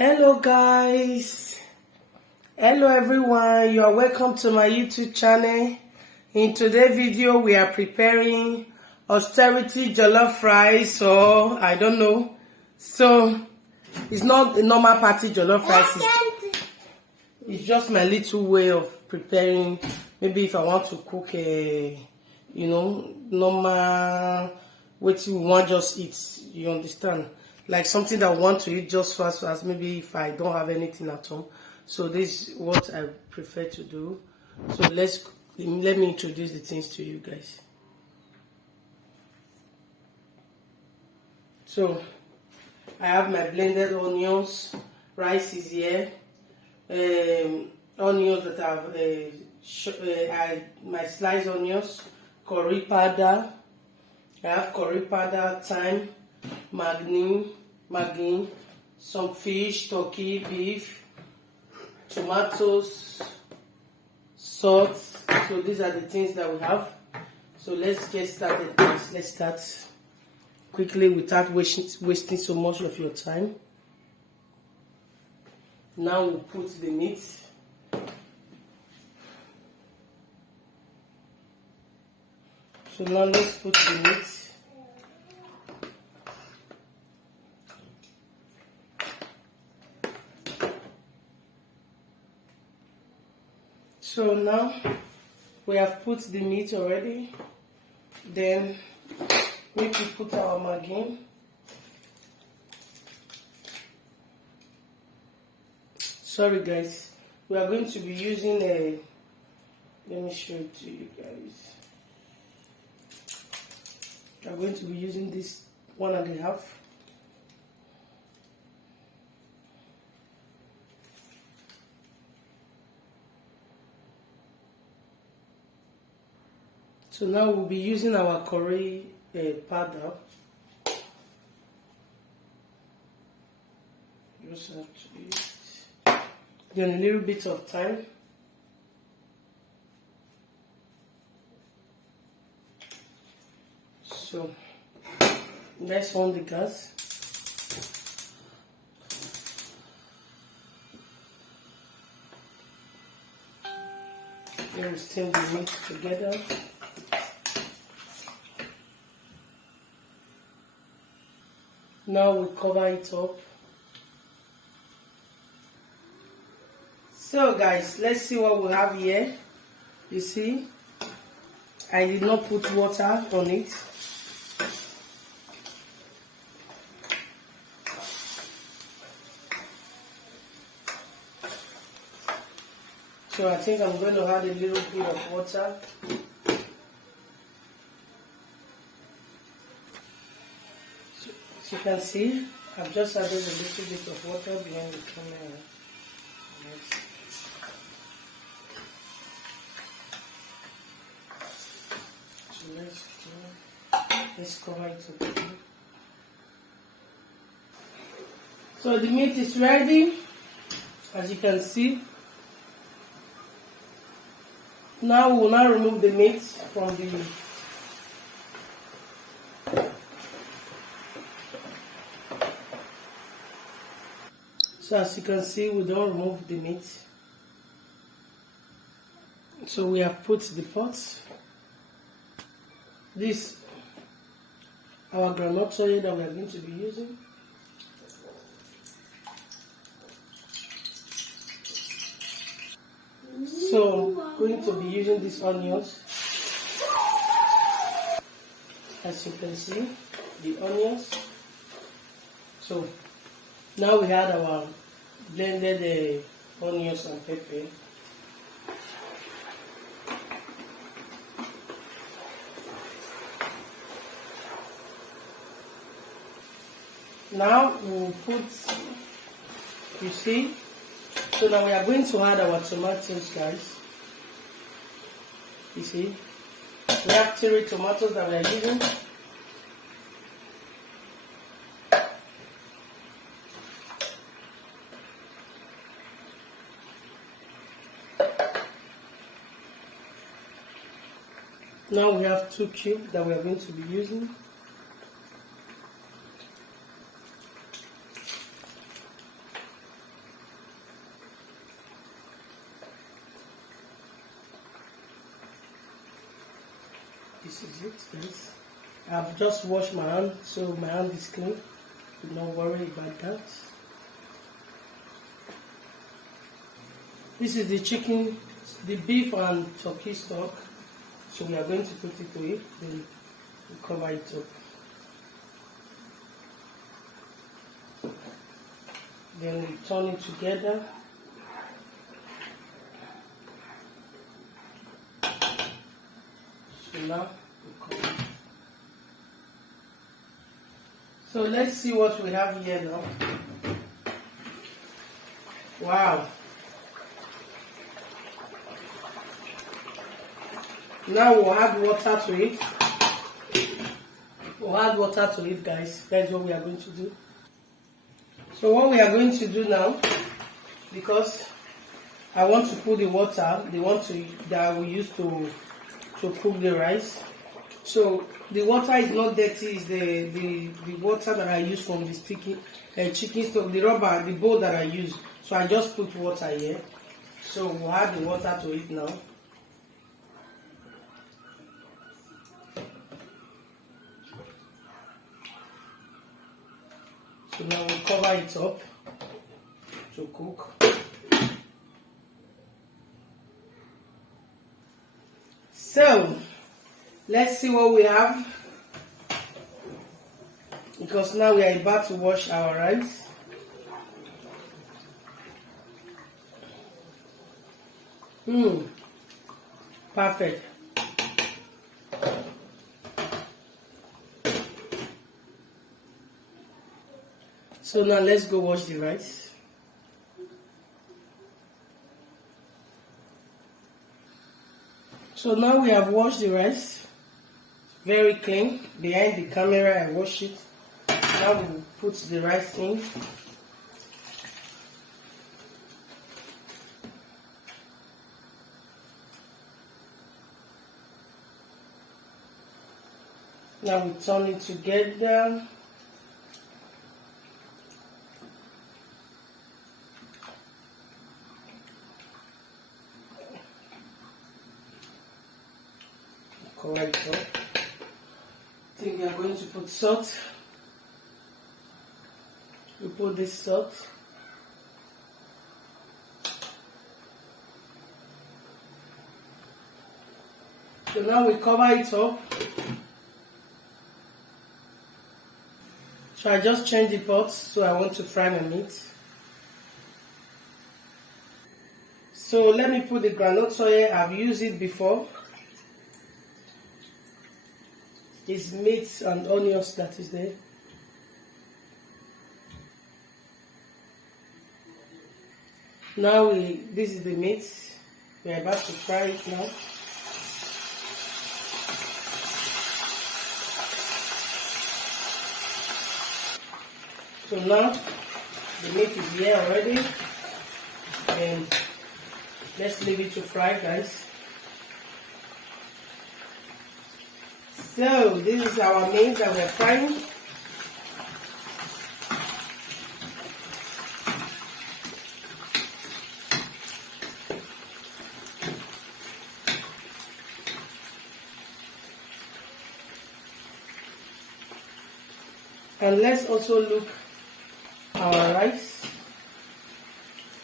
Hello guys, hello everyone, you are welcome to my YouTube channel. In today's video we are preparing austerity jollof rice, or I don't know, so it's not a normal party jollof rice, it's just my little way of preparing. Maybe if I want to cook a normal what you want just eat, you understand, like something that I want to eat just fast, maybe if I don't have anything at home. So this is what I prefer to do. So let me introduce the things to you guys. So I have my blended onions, rice is here, onions that have my sliced onions, curry powder. I have curry powder, thyme, maggi, some fish, turkey, beef, tomatoes, salt. So these are the things that we have. So let's get started, guys. Let's start quickly without wasting so much of your time. Now we'll put the meat. So now let's put the meat. So now we have put the meat already. Then we put our maggi. Sorry guys, we are going to be using let me show it to you guys. I'm going to be using this 1.5. So now we'll be using our curry powder. Just have to use then a little bit of thyme. So let's on the gas. Then we steam the meat together. Now we cover it up. So guys, let's see what we have here. You see, I did not put water on it. So I think I'm going to add a little bit of water. So as you can see, I've just added a little bit of water behind the camera. So let's cover it up. So the meat is ready, as you can see. Now we will now remove the meat from the So as you can see, we don't remove the meat. So we have put the pots. This our groundnut oil that we are going to be using. So I'm going to be using these onions. As you can see, the onions. So now we add our blended onions and pepper. Now we will put, you see, so now we are going to add our tomatoes, guys. You see, we have 3 tomatoes that we are using. Now we have 2 cubes that we are going to be using. This is it, guys. I've just washed my hand, so my hand is clean. Do not worry about that. This is the chicken, the beef and turkey stock. So we are going to put it away, then we cover it up. Then we turn it together. So now we cover it. So let's see what we have here now. Wow. Now we'll add water to it. We'll add water to it, guys. That's what we are going to do. So what we are going to do now, because I want to put the water, that I will use to cook the rice. So the water is not dirty, it's the water that I use from the chicken stock, the rubber, the bowl that I use. So I just put water here. So we'll add the water to it now. So now we'll cover it up to cook. So let's see what we have, because now we are about to wash our rice. Perfect. So now let's go wash the rice. So now we have washed the rice. Very clean. Behind the camera I wash it. Now we put the rice in. Now we turn it together. Cover it up. I think we are going to put salt. We put this salt. So now we cover it up. So I just changed the pot, so I want to fry my meat. So let me put the groundnut oil. I've used it before. It's meat and onions that is there. Now this is the meat. We are about to fry it now. So now the meat is here already, and let's leave it to fry, guys. So this is our meat that we're frying. And let's also look our rice.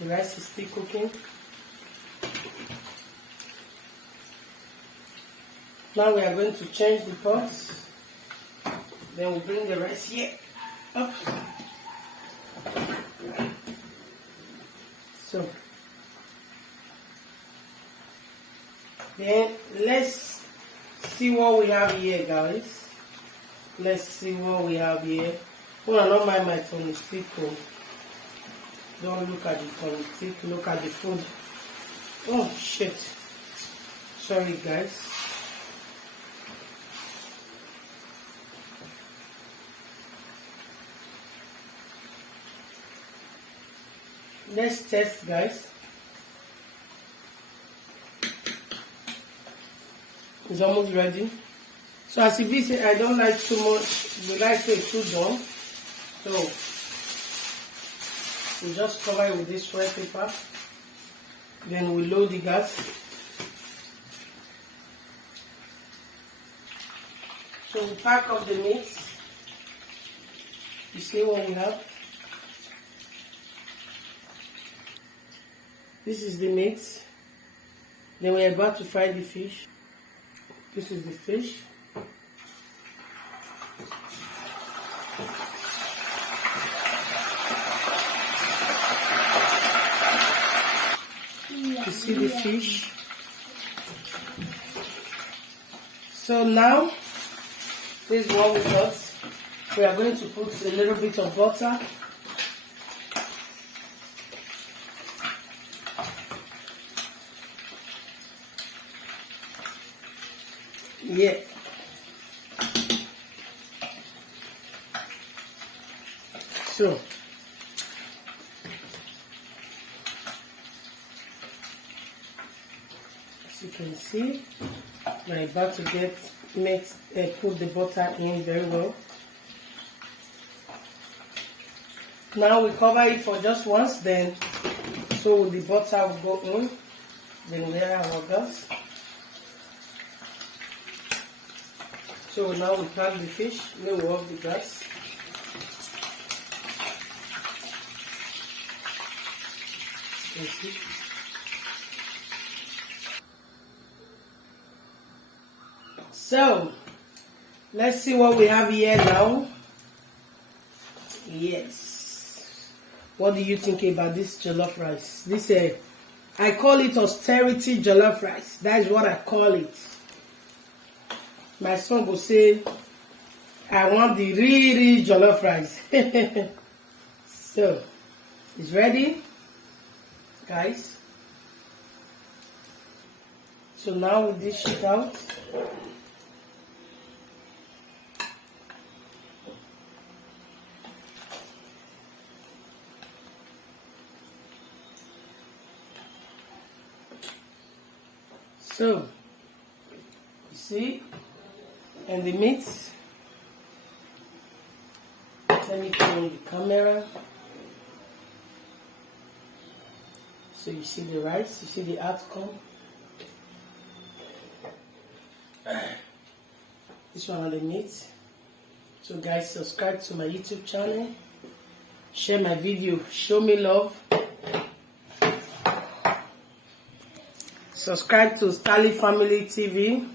The rice is still cooking. Now we are going to change the pots. Then we bring the rice here up. So then let's see what we have here, guys. Let's see what we have here. Oh, I don't mind my tongue stick. Don't look at the tongue stick, look at the food. Oh shit. Sorry, guys. Let's test, guys. It's almost ready. So as you see, I don't like too much. The rice is too done. So we just cover it with this foil paper. Then we load the gas. So we pack up the meat. You see what we have? This is the meat. Then we're about to fry the fish. This is the fish. You see the fish. So now, this is what we got. We are going to put a little bit of butter. Yeah. So, as you can see, we're about to put the butter in very well. Now we cover it for just once, then so the butter will go in. Then we have our gas. So now we pack the fish. We will off the gas. So let's see what we have here now. Yes. What do you think about this jollof rice? This I call it austerity jollof rice. That is what I call it. My son will say, I want the real jollof rice. So, it's ready, guys. So now we dish it out. So, you see, and the meat, let me turn the camera. So you see the rice, you see the outcome. This one on the meat. So guys, subscribe to my YouTube channel. Share my video, show me love. Subscribe to Stanley Family TV.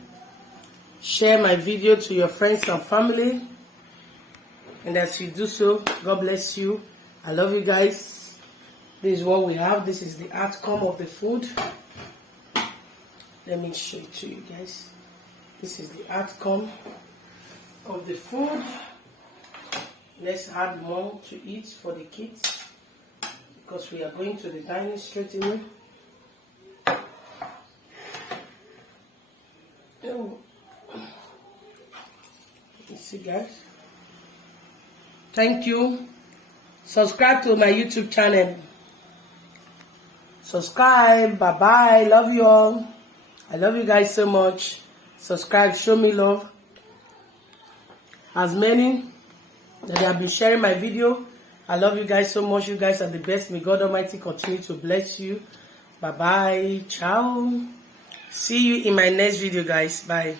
Share my video to your friends and family. And as you do so, God bless you. I love you guys. This is what we have. This is the outcome of the food. Let me show it to you guys. This is the outcome of the food. Let's add more to eat for the kids, because we are going to the dining straight away. Oh. You see, guys. Thank you. Subscribe to my YouTube channel. Subscribe. Bye bye. Love you all. I love you guys so much. Subscribe. Show me love. As many that have been sharing my video, I love you guys so much. You guys are the best. May God Almighty continue to bless you. Bye bye. Ciao. See you in my next video, guys. Bye.